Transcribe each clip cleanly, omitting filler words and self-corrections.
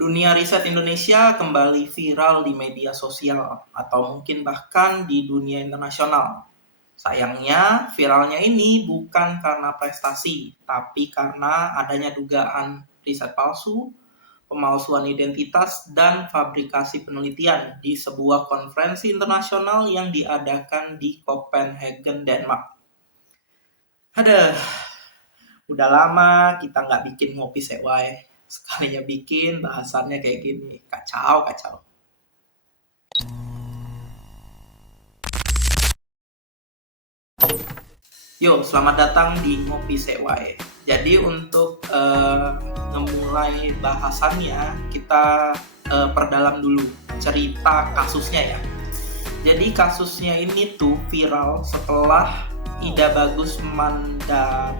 Dunia riset Indonesia kembali viral di media sosial atau mungkin bahkan di dunia internasional. Sayangnya, viralnya ini bukan karena prestasi, tapi karena adanya dugaan riset palsu, pemalsuan identitas, dan fabrikasi penelitian di sebuah konferensi internasional yang diadakan di Copenhagen, Denmark. Aduh, udah lama kita nggak bikin ngopi sewai. Sekalinya bikin bahasannya kayak gini. Kacau, kacau. Yo, selamat datang di Ngopi Sewai. Jadi untuk memulai bahasannya, kita perdalam dulu cerita kasusnya ya. Jadi kasusnya ini tuh viral setelah Ida Bagus Mandara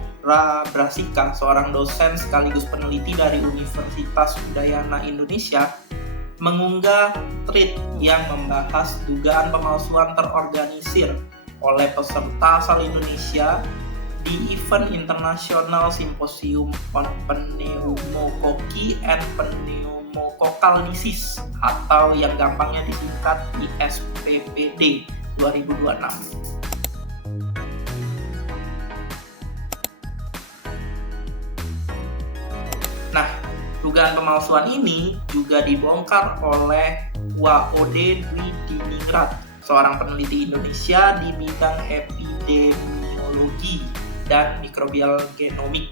Brasika, seorang dosen sekaligus peneliti dari Universitas Udayana Indonesia, mengunggah tweet yang membahas dugaan pemalsuan terorganisir oleh peserta asal Indonesia di event International Symposium on Pneumococci and Pneumococcal Disease atau yang gampangnya disingkat ISPPD 2026. Nah, dugaan pemalsuan ini juga dibongkar oleh WAOD Dwi Diningrat, seorang peneliti Indonesia di bidang epidemiologi dan mikrobial genomik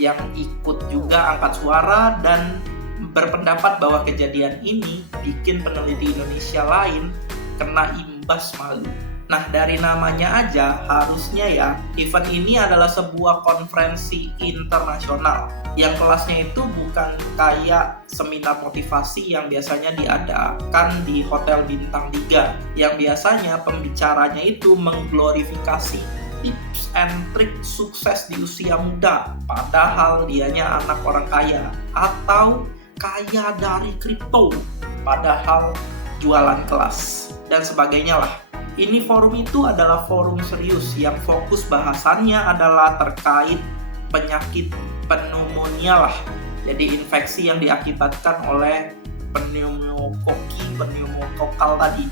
yang ikut juga angkat suara dan berpendapat bahwa kejadian ini bikin peneliti Indonesia lain kena imbas malu. Nah, dari namanya aja harusnya ya, event ini adalah sebuah konferensi internasional yang kelasnya itu bukan kayak seminar motivasi yang biasanya diadakan di hotel bintang 3, yang biasanya pembicaranya itu mengglorifikasi tips and trik sukses di usia muda, padahal dianya anak orang kaya, atau kaya dari kripto, padahal jualan kelas, dan sebagainya lah. Ini forum itu adalah forum serius yang fokus bahasannya adalah terkait penyakit pneumonia lah. Jadi infeksi yang diakibatkan oleh pneumococcal tadi.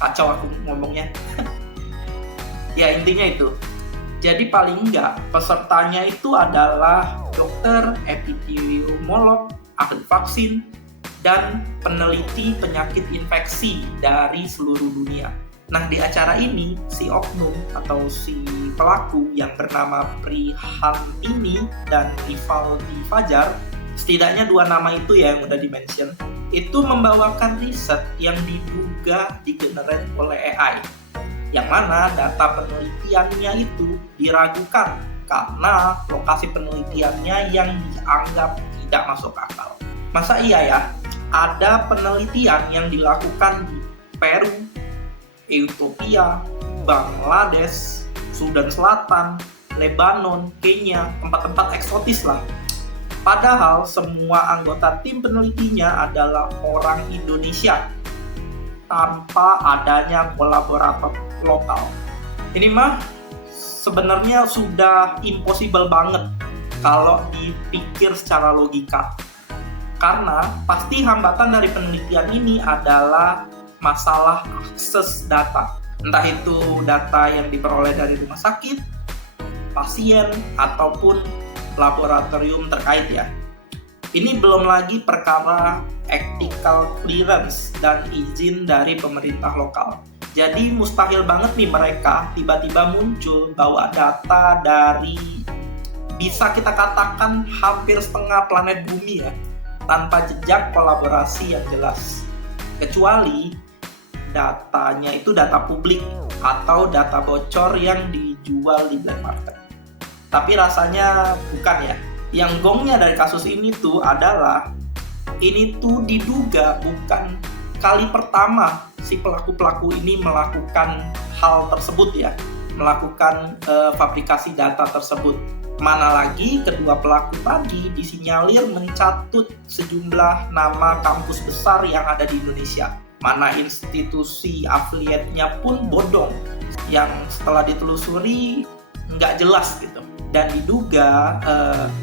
Kacau aku ngomongnya. Ya intinya itu. Jadi paling enggak pesertanya itu adalah dokter, epidemiolog, ahli vaksin, dan peneliti penyakit infeksi dari seluruh dunia. Nah, di acara ini, si oknum atau si pelaku yang bernama Prihantini dan Rivaldi Fajar, setidaknya dua nama itu ya yang udah di-mention, itu membawakan riset yang diduga digenerate oleh AI, yang mana data penelitiannya itu diragukan karena lokasi penelitiannya yang dianggap tidak masuk akal. Masa iya ya, ada penelitian yang dilakukan di Peru, Ethiopia, Bangladesh, Sudan Selatan, Lebanon, Kenya, tempat-tempat eksotis lah. Padahal semua anggota tim penelitinya adalah orang Indonesia tanpa adanya kolaborator lokal. Ini mah sebenarnya sudah impossible banget kalau dipikir secara logika. Karena pasti hambatan dari penelitian ini adalah masalah akses data. Entah itu data yang diperoleh dari rumah sakit, pasien, ataupun laboratorium terkait ya. Ini belum lagi perkara ethical clearance dan izin dari pemerintah lokal. Jadi mustahil banget nih mereka tiba-tiba muncul bawa data dari, bisa kita katakan hampir setengah planet bumi ya, tanpa jejak kolaborasi yang jelas. Kecuali datanya itu data publik atau data bocor yang dijual di black market. Tapi rasanya bukan ya. Yang gongnya dari kasus ini tuh adalah ini tuh diduga bukan kali pertama si pelaku-pelaku ini melakukan hal tersebut ya, melakukan fabrikasi data tersebut. Mana lagi kedua pelaku tadi disinyalir mencatut sejumlah nama kampus besar yang ada di Indonesia. Mana institusi afiliatnya pun bodong, yang setelah ditelusuri nggak jelas gitu. Dan diduga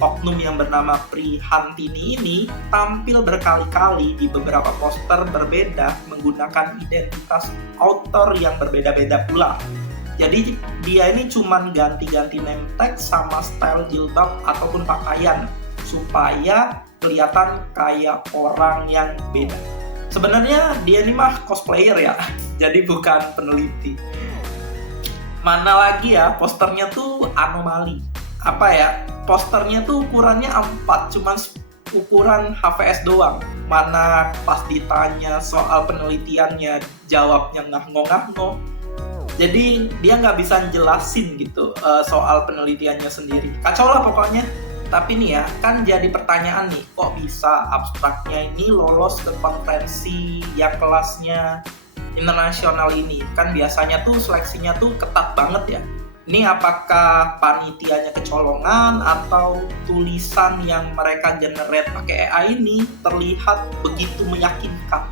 oknum yang bernama Prihantini ini tampil berkali-kali di beberapa poster berbeda menggunakan identitas author yang berbeda-beda pula. Jadi dia ini cuman ganti-ganti name tag sama style jilbab ataupun pakaian supaya kelihatan kayak orang yang beda. Sebenarnya dia ini mah cosplayer ya, jadi bukan peneliti. Mana lagi ya, posternya tuh anomali. Apa ya, posternya tuh ukurannya A4, cuman ukuran HVS doang. Mana pas ditanya soal penelitiannya, jawabnya ngah-ngo. Jadi dia nggak bisa jelasin gitu soal penelitiannya sendiri. Kacau lah pokoknya. Tapi nih ya, kan jadi pertanyaan nih, kok bisa abstraknya ini lolos ke konferensi yang kelasnya internasional ini? Kan biasanya tuh seleksinya tuh ketat banget ya. Ini apakah panitianya kecolongan atau tulisan yang mereka generate pakai AI ini terlihat begitu meyakinkan?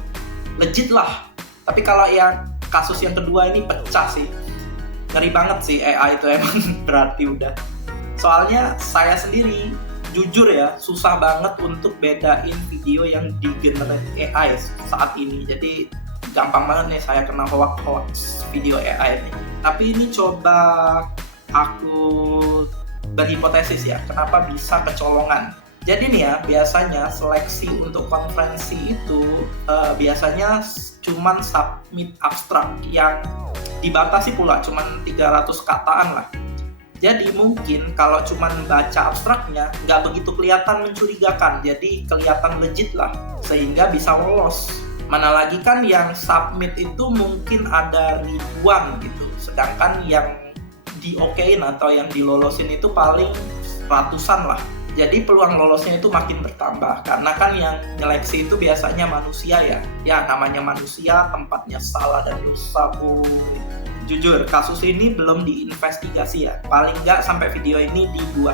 Legit lah. Tapi kalau yang kasus yang kedua ini pecah sih. Ngeri banget sih AI itu emang berarti udah. Soalnya saya sendiri jujur ya susah banget untuk bedain video yang di-generate AI saat ini. Jadi gampang banget nih saya kena hoax video AI ini. Tapi ini coba aku berhipotesis ya, kenapa bisa kecolongan. Jadi nih ya, biasanya seleksi untuk konferensi itu biasanya cuman submit abstrak yang dibatasi pula cuman 300 kataan lah. Jadi mungkin kalau cuman baca abstraknya nggak begitu kelihatan mencurigakan, jadi kelihatan legit lah sehingga bisa lolos. Mana lagi kan yang submit itu mungkin ada ribuan gitu, sedangkan yang di-okein atau yang dilolosin itu paling ratusan lah. Jadi peluang lolosnya itu makin bertambah, karena kan yang nyeleksi itu biasanya manusia ya. Ya namanya manusia, tempatnya salah dan dosa boy. Jujur, kasus ini belum diinvestigasi ya, paling nggak sampai video ini dibuat.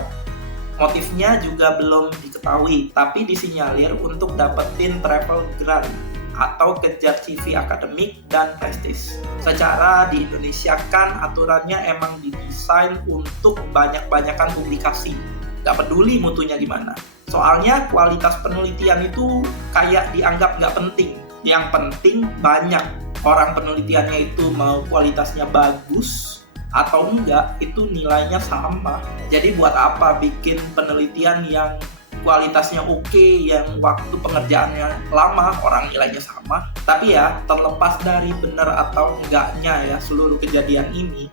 Motifnya juga belum diketahui, tapi disinyalir untuk dapetin travel grant atau kejar CV akademik dan prestis. Secara di Indonesia kan aturannya emang didesain untuk banyak-banyakan publikasi. Gak peduli mutunya gimana. Soalnya kualitas penelitian itu kayak dianggap gak penting. Yang penting banyak. Orang penelitiannya itu mau kualitasnya bagus atau enggak, itu nilainya sama. Jadi buat apa bikin penelitian yang kualitasnya oke, yang waktu pengerjaannya lama, orang nilainya sama. Tapi ya, terlepas dari benar atau enggaknya ya seluruh kejadian ini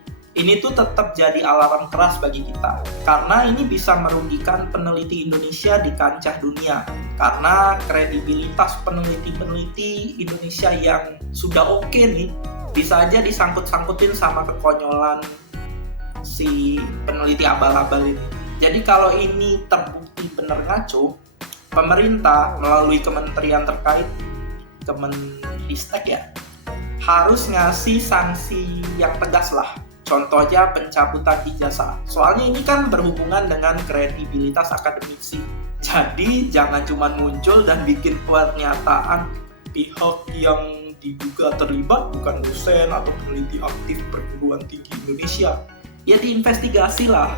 tuh tetap jadi alarm keras bagi kita. Karena ini bisa merugikan peneliti Indonesia di kancah dunia. Karena kredibilitas peneliti-peneliti Indonesia yang sudah oke nih, bisa aja disangkut-sangkutin sama kekonyolan si peneliti abal-abal ini. Jadi kalau ini terbukti benar ngaco, pemerintah melalui kementerian terkait, Kemenristek ya, harus ngasih sanksi yang tegas lah. Contohnya pencabutan ijazah. Soalnya ini kan berhubungan dengan kredibilitas akademisi. Jadi jangan cuma muncul dan bikin pernyataan pihak yang diduga terlibat bukan dosen atau peneliti aktif perguruan tinggi Indonesia. Ya diinvestigasi lah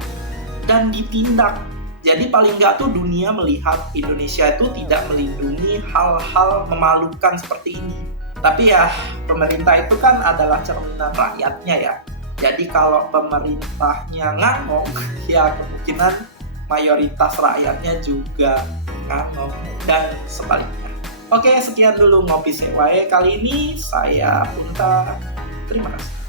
dan ditindak. Jadi paling nggak tuh dunia melihat Indonesia itu tidak melindungi hal-hal memalukan seperti ini. Tapi ya pemerintah itu kan adalah cerminan rakyatnya ya. Jadi kalau pemerintahnya ngangong, ya kemungkinan mayoritas rakyatnya juga ngangong dan sebaliknya. Oke, sekian dulu Ngopi Sewae kali ini. Saya Punta. Terima kasih.